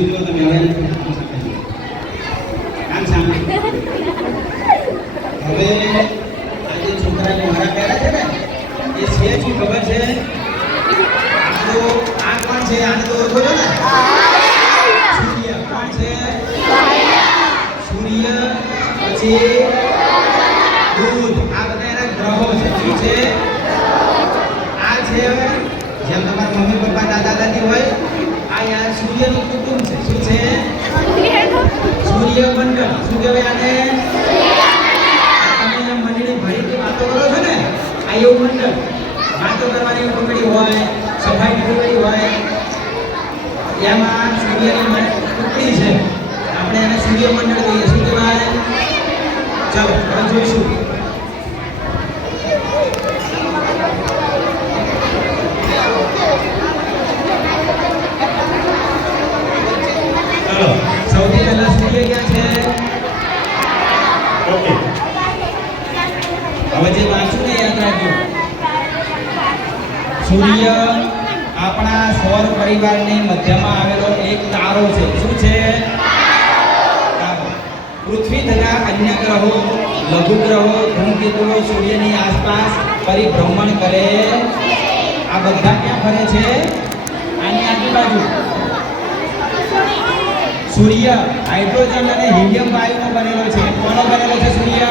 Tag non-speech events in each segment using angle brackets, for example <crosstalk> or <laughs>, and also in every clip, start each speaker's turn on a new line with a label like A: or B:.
A: Silvio de આને તમે એમ મંડળી ભરીથી વાતો કરો ને, આ એવું મંડળ. વાતો કરવાની મંડળી હોય, સફાઈ મંડળી હોય. એમાં સૂર્યની ટુકડી છે. આપણે એને સૂર્યમંડળ કહીએ. શું કહેવાય? ચાલો જોઈશું ચાલો સૌથી પહેલા સૂર્ય ક્યાં છે ઓકે હવે જે વાંચું ને યાદ રાખજો સૂર્ય આપણા સૌર પરિવારની મધ્યમાં આવેલો એક તારો છે. શું છે? પૃથ્વી તથા અન્ય ગ્રહો, લઘુ ગ્રહો, ધૂમકેતુઓ સૂર્યની આસપાસ પરિભ્રમણ કરે. આ બધા ક્યાં ફરે છે? આની આજુબાજુ. સૂર્ય હાઇડ્રોજન અને હિલિયમ વાયુનો બનેલો છે. કોનો બનેલો છે સૂર્ય?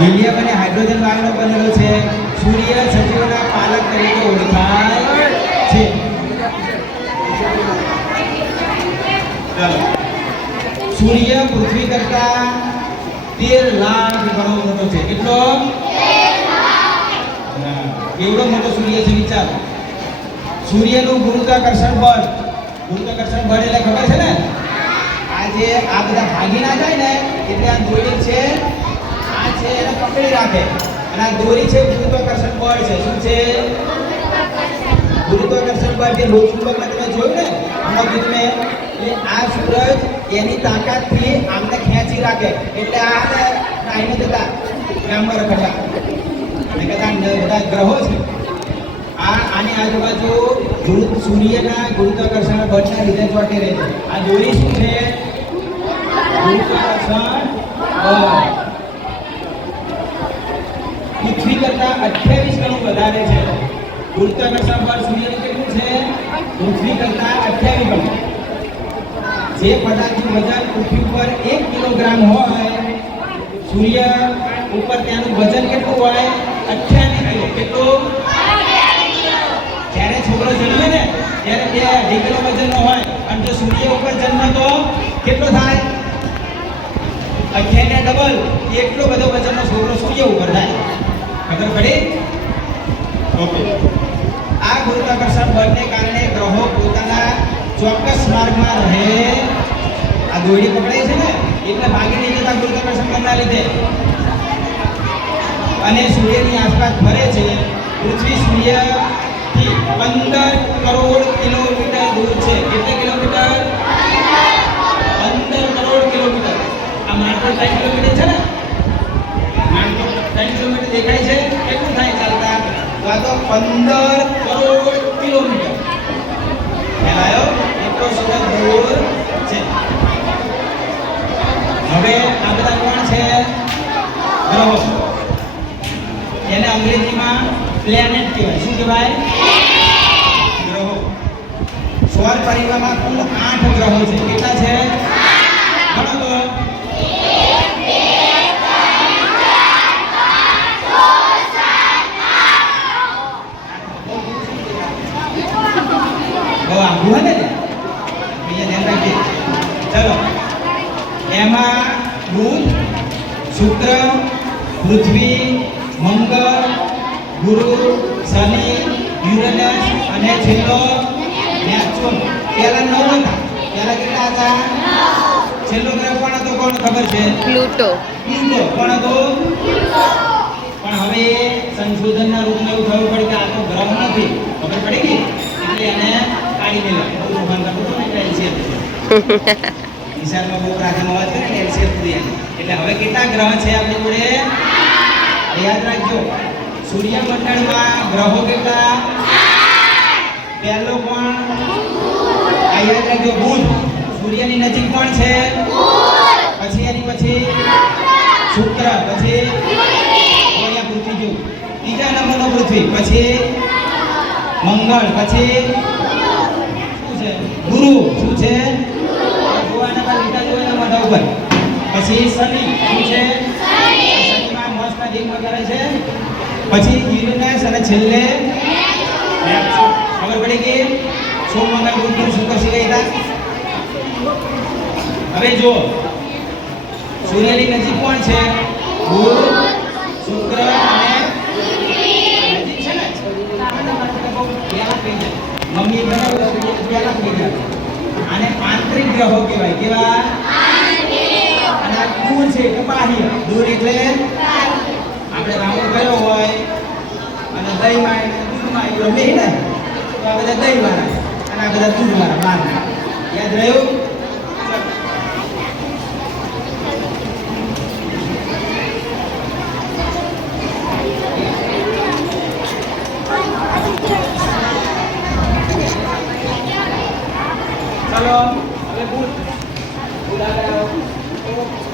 A: હિલિયમ અને હાઇડ્રોજન વાયુનો બનેલો છે. સૂર્ય સજીવોના પાલક તરીકે ઓળખાય છે. સૂર્ય પૃથ્વી કરતા તેર લાખ ગણો મોટો છે. કેટલો? એવડો મોટો સૂર્ય છે વિચારો. સૂર્યનું ગુરુત્વાકર્ષણ બળ. ગુરુત્વાકર્ષણ બળ એટલે ખબર છે ને? આ જે આ બધા ભાગી ના જાય ને, એટલે આ દોરી છે, આ છે એને પકડી રાખે. અને આ દોરી છે ગુરુત્વાકર્ષણ બળ છે. શું છે? ગુરુત્વાકર્ષણ બળ જે લોકચુંબકમાં તમે જોયું ને હમણાં કીધું મેં એ આ સૂરજ એની તાકાતથી આમને ખેંચી રાખે. એટલે આ ટાઈમે જતા ગામમાં રખડતા. અને કદાચ બધા ગ્રહો છે. આ આની આજુબાજુ ગુરુ, સૂર્યના ગુરુત્વાકર્ષણ બળના લીધે ચોટી રહે છે. આ દોરી શું છે? ગુરુત્વાકર્ષણ બળ. પૃથ્વી કરતા 28 ગણું વધારે છે. ગુરુત્વાકર્ષણ બળ સૂર્યનું કેટલું છે? પૃથ્વી કરતા 28 ગણું. જે પદાર્થનું વજન પૃથ્વી ઉપર એક કિલોગ્રામ હોય, સૂર્ય ઉપર ત્યાંનું વજન કેટલું હોય? 28 કિલો. કેટલું? જ્યારે છોકરો જન્મે ને, ત્યારે બે અઢી કિલો વજનનો હોય. અને જો સૂર્ય ઉપર જન્મ તો કેટલો થાય? અઠ્યાને ડબલ એટલો બધો વજનનો છોકરો સૂર્ય ઉપર થાય. ખબર પડી ઓકે આ ગુરુત્વાકર્ષણ બળને કારણે ગ્રહો પોતાના ચોક્કસ માર્ગમાં રહે. આ દોરી પકડાય છે ને? એટલે ભાગી નહીં જતા ગુરુત્વાકર્ષણ બળના લીધે. અને સૂર્યની આસપાસ ફરે છે પૃથ્વી સૂર્યથી પંદર કરોડ કિલોમીટર દૂર છે. કેટલા કિલોમીટર? પંદર કરોડ કિલોમીટર. આ માત્ર ત્રણ કિલોમીટર છે ને? માત્ર ત્રણ કિલોમીટર દેખાય છે કેટલું થાય ચાલતા તો આ તો પંદર કરોડ કિલોમીટર. ફેલાયો એટલો સૂરજ દૂર છે. હવે આ બધા કોણ છે? ગ્રહો. એને અંગ્રેજીમાં પ્લેનેટ કહેવાય. શું કહેવાય? ગ્રહો. સૌર પરિવારમાં કુલ આઠ ગ્રહો છે. કેટલા છે? ગણો તો બહુ આઘું હે ને તે? અહીંયા ધ્યાન રાખજે ચલો એમાં બુધ શુક્ર પૃથ્વી મંગળ ગુરુ શનિ યુરેનસ અને છેલ્લો નેપ્ચ્યુન પહેલા નવ હતા. પહેલા કેટલા હતા? છેલ્લો ગ્રહ કોણ હતો કોણ ખબર છે?
B: પ્લુટો.
A: પ્લુટો. કોણ હતો? પણ હવે સંશોધનના રૂપમાં એવું ખબર પડે કે આ તો ગ્રહ નથી. ખબર પડી ગઈ? એટલે એને કાઢી તોફાન કરતો હતો <laughs> ને એટલે LCM નિશાળમાં બહુ પ્રાથમિક અવાજ કરે ને એલસીએફ પૂરી. એટલે હવે કેટલા ગ્રહ છે આપણી જોડે? યાદ રાખજો, સૂર્યમંડળમાં ગ્રહો કેટલા? પહેલો કોણ? આ યાદ રાખજો, બુધ. સૂર્યની નજીક કોણ છે? પછી એની પછી શુક્ર, પછી અહીંયા પૃથ્વી જો? ત્રીજા નંબરનો પૃથ્વી, પછી મંગળ, પછી શું છે? ગુરુ. શું છે? જોવાના લીધા જોવાના મોઢા ઉપર. પછી શનિ, શું છે? શનિમાં મસ્ત રીંગ વગેરે છે. પછી યુરેનસ અને છેલ્લે. ખબર પડી ગઈ સોમ મંગળ ગુરુ શુક્ર શનિ હવે જો, સૂર્યની નજીક કોણ છે? બુધ, શુક્ર અને નજીક છે ને? મમ્મી જાય. આને આંતરિક ગ્રહો કહેવાય. કેવા? છે એટલે બાહ્ય દૂર એટલે આપણે રાઉન્ડ કર્યો હોય અને દહીંમાં એને દૂધમાં એવું રમે ને તો આ બધા દહીં વાળા અને આ બધા દૂધ વાળા બહાર યાદ રહ્યું ચાલો હવે બુધ બુધ આગળ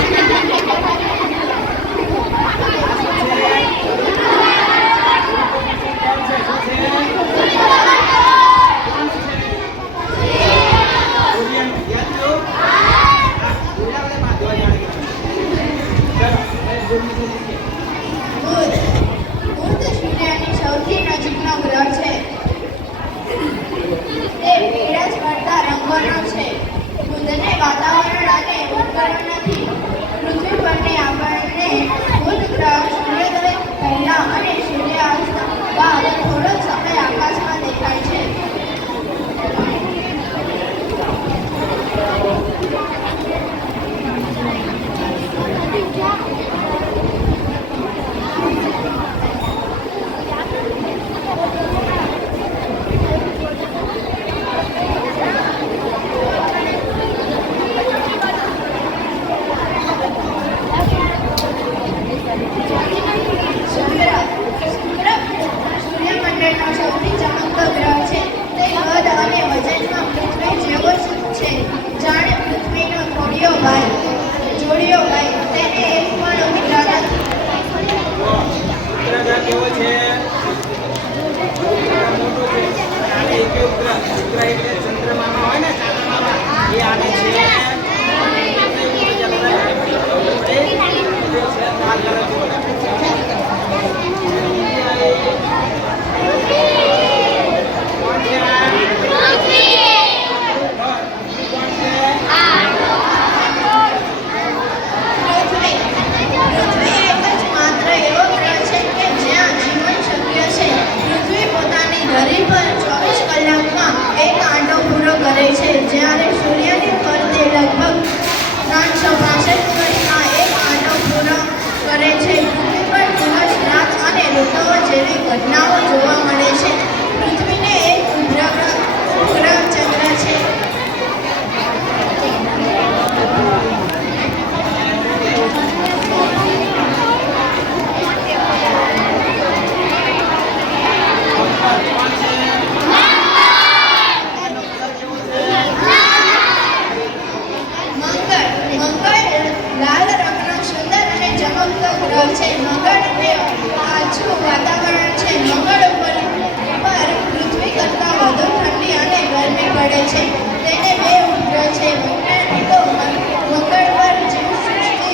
B: ગ્રહ છે, મંગળ એ આછું વાતાવરણ છે, મંગળ ઉપર પર પૃથ્વી કરતાં વધુ ઠંડી અને ગરમી પડે છે. તેને બે ઉપગ્રહ છે વૈજ્ઞાનિકો મંગળ પર જીવસૃષ્ટિ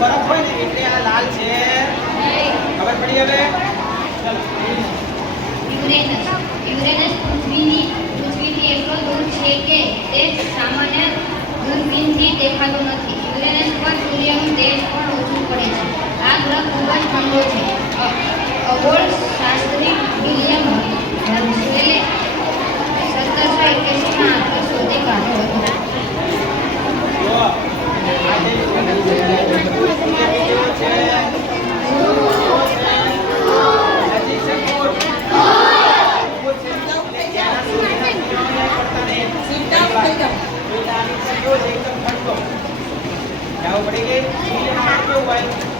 A: બરફ હોય ને એટલે આ લાલ છે ખબર પડી
C: પૃથ્વીની પૃથ્વીથી એટલો દૂર છે કે તે સામાન્ય દૂરબીનથી દેખાતો નથી સંગ્રહ ખૂબ જ ઠંડો છે ખગોળ શાસ્ત્રી વિલિયમ હર્સેલે સત્તરસો એક્યાસીમાં આંકડો શોધી કાઢ્યો હતો જાવું
A: પડે કે